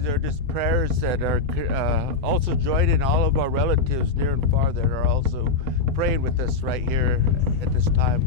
These are just prayers that are also joining all of our relatives near and far that are also praying with us right here at this time.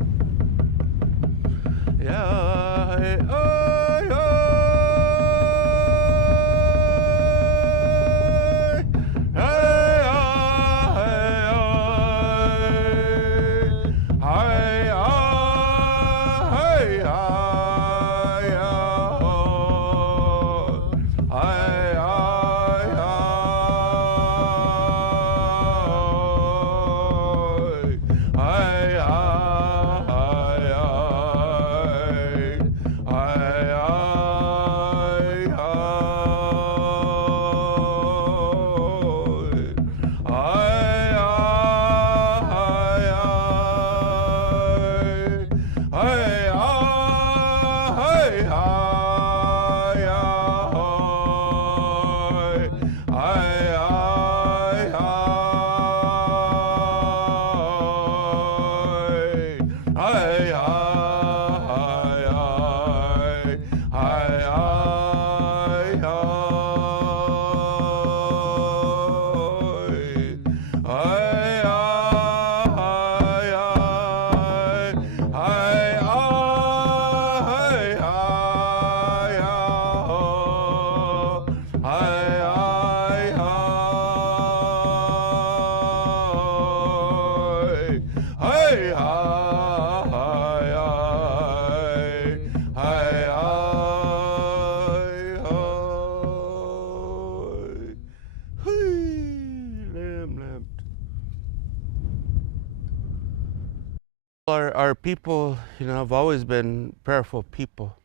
Our people, have always been prayerful people.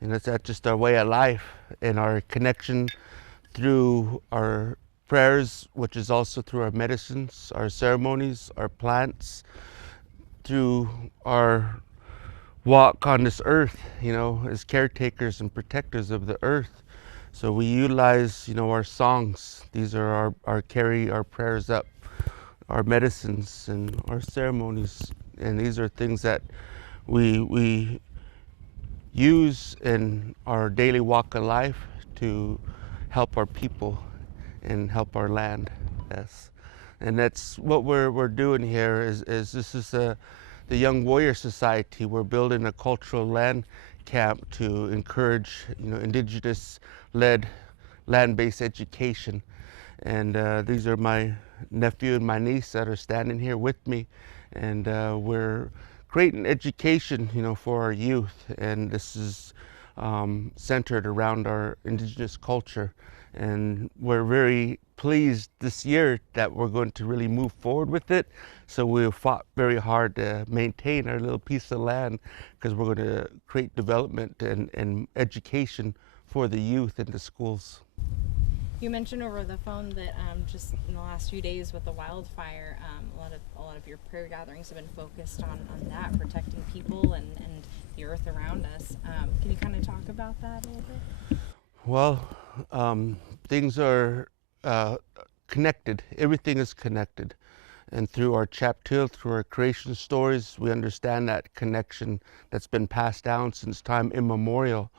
That's just our way of life and our connection through our prayers, which is also through our medicines, our ceremonies, our plants, through our walk on this earth, as caretakers and protectors of the earth. So we utilize, our songs. These are our carry our prayers up, our medicines and our ceremonies. And these are things that we use in our daily walk of life to help our people and help our land. Yes. And that's what we're doing here is this is the Young Warrior Society. We're building a cultural land camp to encourage, indigenous led land-based education. And these are my nephew and my niece that are standing here with me. And we're creating education, for our youth. And this is centered around our indigenous culture. And we're very pleased this year that we're going to really move forward with it. So we've fought very hard to maintain our little piece of land because we're going to create development and education for the youth in the schools. You mentioned over the phone that just in the last few days with the wildfire, a lot of your prayer gatherings have been focused on that, protecting people and the earth around us. Can you kind of talk about that a little bit? Well, things are connected. Everything is connected. And through our chapter, through our creation stories, we understand that connection that's been passed down since time immemorial.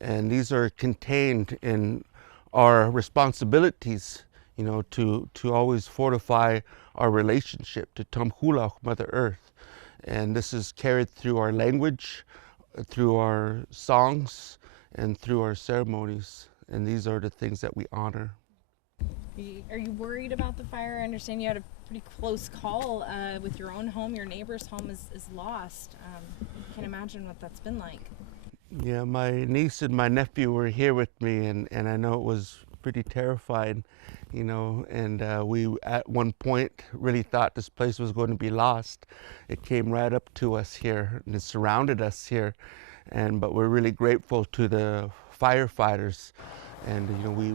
And these are contained in our responsibilities, to always fortify our relationship to Tamhula, Mother Earth. And this is carried through our language, through our songs, and through our ceremonies. And these are the things that we honor. Are you worried about the fire? I understand you had a pretty close call with your own home. Your neighbor's home is lost. I can't imagine what that's been like. Yeah, my niece and my nephew were here with me, and I know it was pretty terrifying, and we at one point really thought this place was going to be lost. It came right up to us here and it surrounded us here, but we're really grateful to the firefighters, and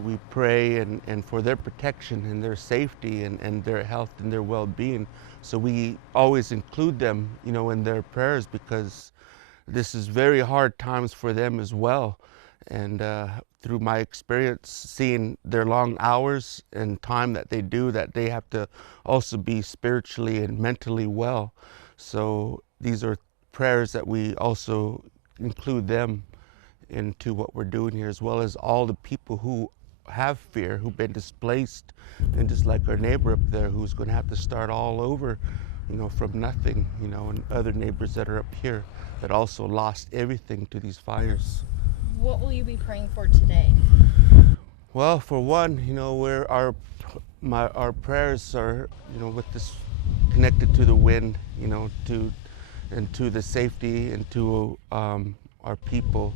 we pray and for their protection and their safety and their health and their well-being. So we always include them, in their prayers, because this is very hard times for them as well. And through my experience, seeing their long hours and time that they have to also be spiritually and mentally well. So these are prayers that we also include them into what we're doing here, as well as all the people who have fear, who've been displaced, and just like our neighbor up there who's going to have to start all over, from nothing, and other neighbors that are up here that also lost everything to these fires. What will you be praying for today? Well, for one, where our prayers are, with this connected to the wind, to the safety and to our people